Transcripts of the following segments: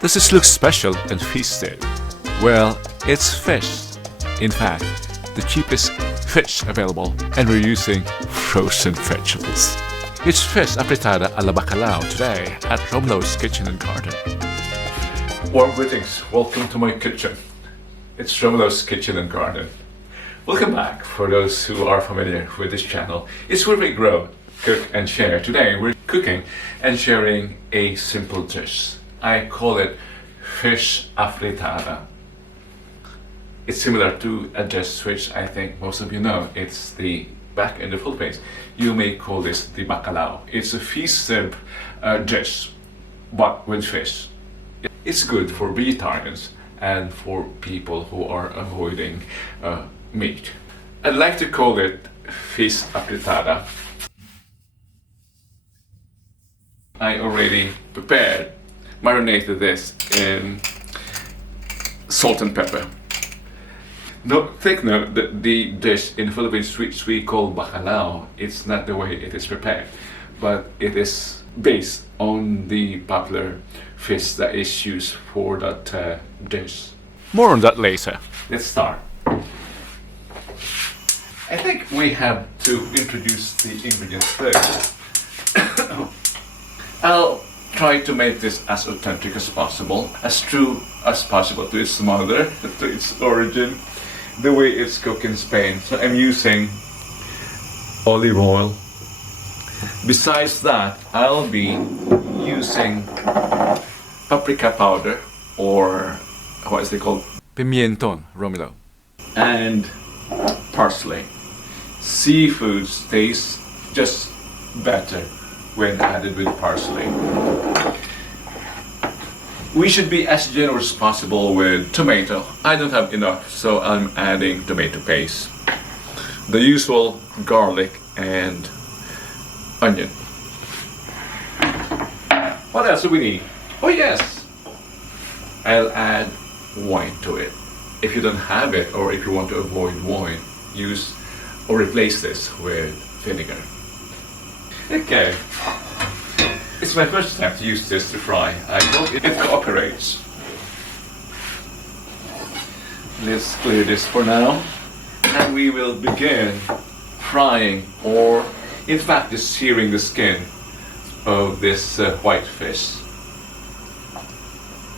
Does this look special and feasted? Well, it's fish. In fact, the cheapest fish available, and we're using frozen vegetables. It's fish afritada a la bacalao today at Romulo's Kitchen and Garden. Warm greetings, welcome to my kitchen. It's Romulo's Kitchen and Garden. Welcome back for those who are familiar with this channel. It's where we grow, cook and share. Today we're cooking and sharing a simple dish. I call it fish afritada. It's similar to a dish which I think most of you know. It's back in the Philippines, you may call this the bacalao. It's a feasted dish, but with fish. It's good for vegetarians and for people who are avoiding meat. I'd like to call it fish afritada. I already marinated this in salt and pepper. Take note that the dish in the Philippines which we call bacalao, it's not the way it is prepared, but it is based on the popular fish that is used for that dish. More on that later. Let's start. I think we have to introduce the ingredients first. I'll try to make this as authentic as possible, as true as possible to its mother, to its origin, the way it's cooked in Spain. So I'm using olive oil. Besides that, I'll be using paprika powder, or what is it called? Pimienton, Romulo. And parsley. Seafoods taste just better when added with parsley. We should be as generous as possible with tomato. I don't have enough, so I'm adding tomato paste. The usual garlic and onion. What else do we need? Oh yes! I'll add wine to it. If you don't have it, or if you want to avoid wine, use or replace this with vinegar. Okay. It's my first time to use this to fry. I hope it cooperates. Let's clear this for now. And we will begin frying, or in fact just searing the skin of this white fish.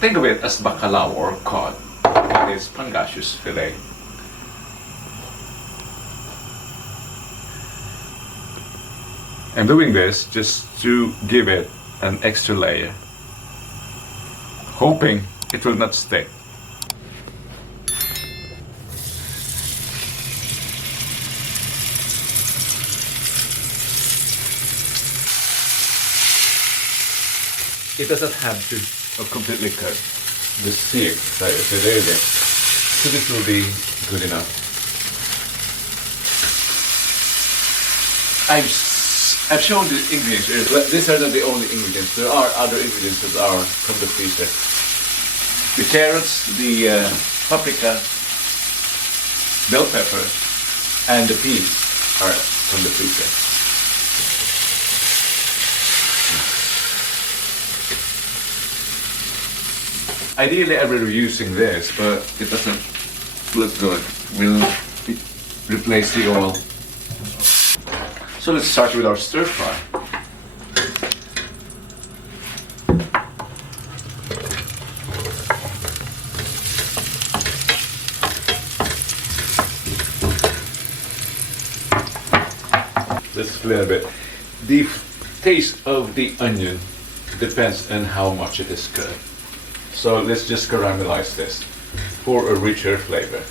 Think of it as bacalao or cod. It's pangasius fillet. I'm doing this just to give it an extra layer, hoping it will not stick. It doesn't have to completely cut the sear that is there. So this will be good enough. I've shown the ingredients. These are not the only ingredients. There are other ingredients that are from the freezer. The carrots, the paprika, bell pepper, and the peas are from the freezer. Ideally, I will be using this, but it doesn't look good. We'll replace the oil. So let's start with our stir fry. Let's flip a bit. The taste of the onion depends on how much it is cooked. So let's just caramelize this for a richer flavor.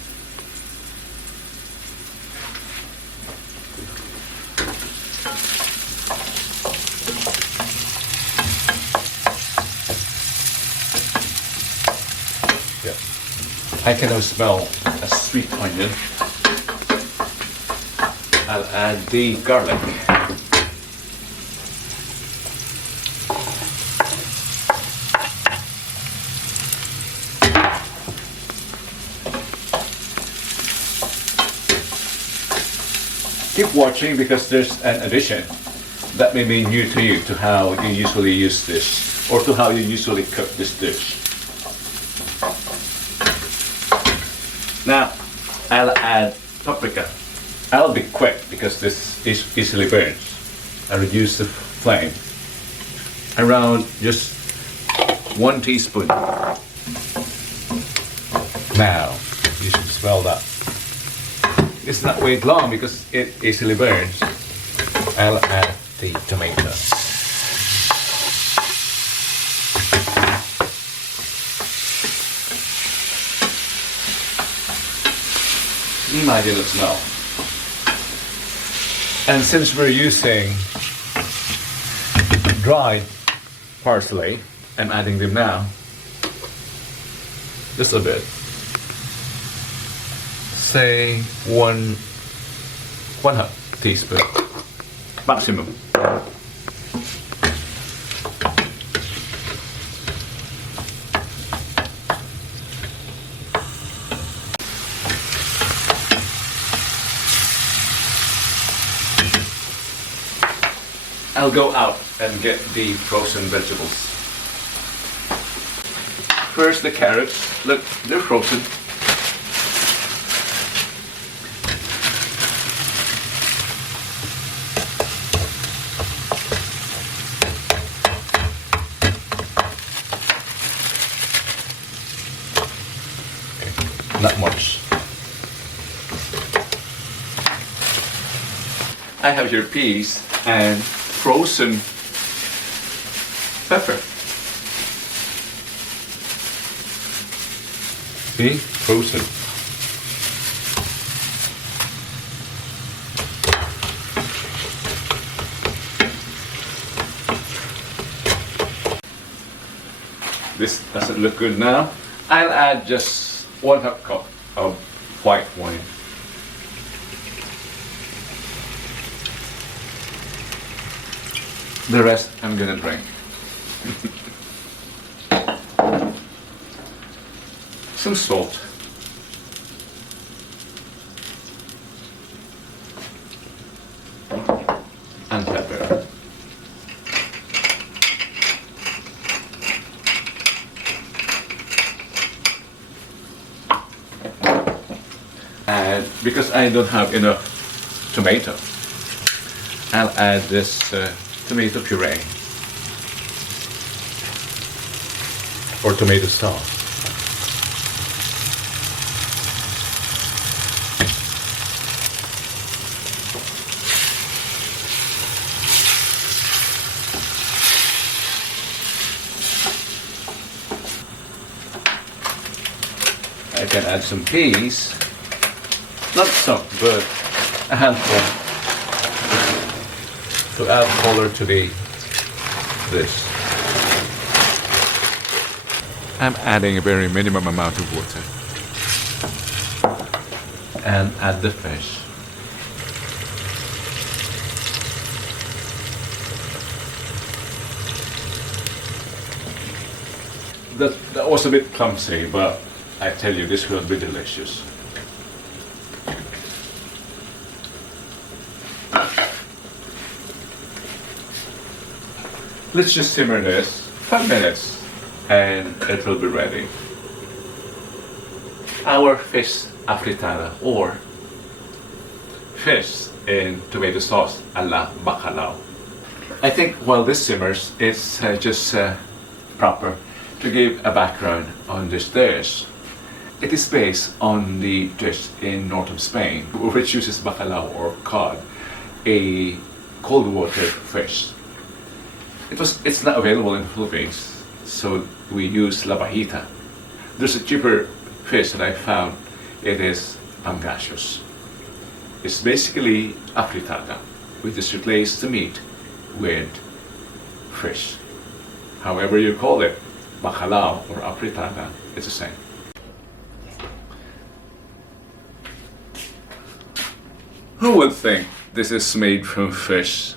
I can now smell a sweet onion. I'll add the garlic. Keep watching because there's an addition that may be new to you to how you usually use this, or to how you usually cook this dish. Now, I'll add paprika. I'll be quick because this is easily burns. I reduce the flame. Around just 1 teaspoon. Now, you should smell that. It's not wait long because it easily burns. I'll add the tomato. Imagine the smell. And since we're using dried parsley, I'm adding them now. Just a bit. Say one half teaspoon maximum. I'll go out and get the frozen vegetables. First the carrots. Look, they're frozen. Not much. I have your peas and frozen pepper. See? Frozen. This doesn't look good now. I'll add just 1/2 cup of white wine. The rest I'm gonna drink. Some salt. And pepper. And because I don't have enough tomato, I'll add this tomato puree or tomato sauce. I can add some peas, not some, but a handful, to add color to this. I'm adding a very minimum amount of water and add the fish. That was a bit clumsy, but I tell you, this will be delicious. Let's just simmer this 5 minutes and it will be ready. Our fish afritada, or fish in tomato sauce a la bacalao. I think while this simmers, it's just proper to give a background on this dish. It is based on the dish in north of Spain, which uses bacalao or cod, a cold water fish. It's not available in the Philippines, so we use labahita. There's a cheaper fish that I found. It is pangasius. It's basically afritada. We just replace the meat with fish. However you call it, bacalao or afritada, it's the same. Who would think this is made from fish?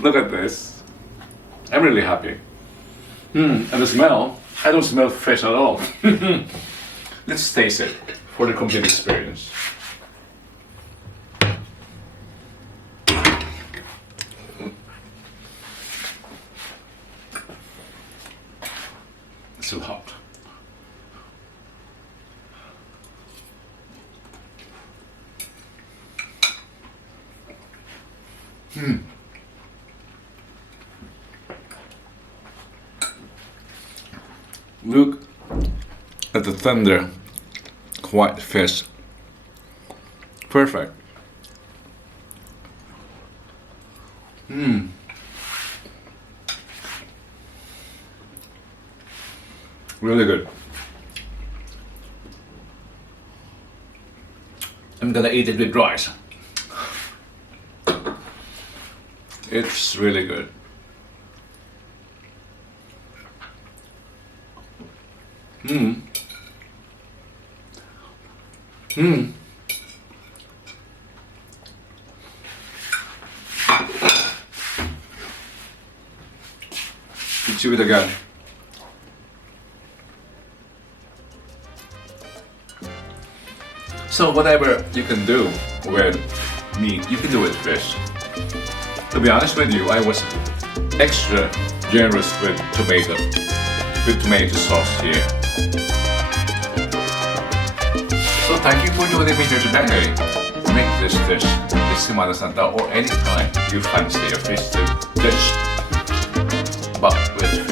Look at this. I'm really happy. And the smell, I don't smell fish at all. Let's taste it for the complete experience. so hot. Look at the tender white fish. Perfect. Really good. I'm gonna eat it with rice. It's really good. Let's do it again. So whatever you can do with meat, you can do with fish. To be honest with you, I was extra generous with tomato sauce here. So thank you for joining me here today. Make this dish this Semana Santa or any time you fancy a fish dish, but with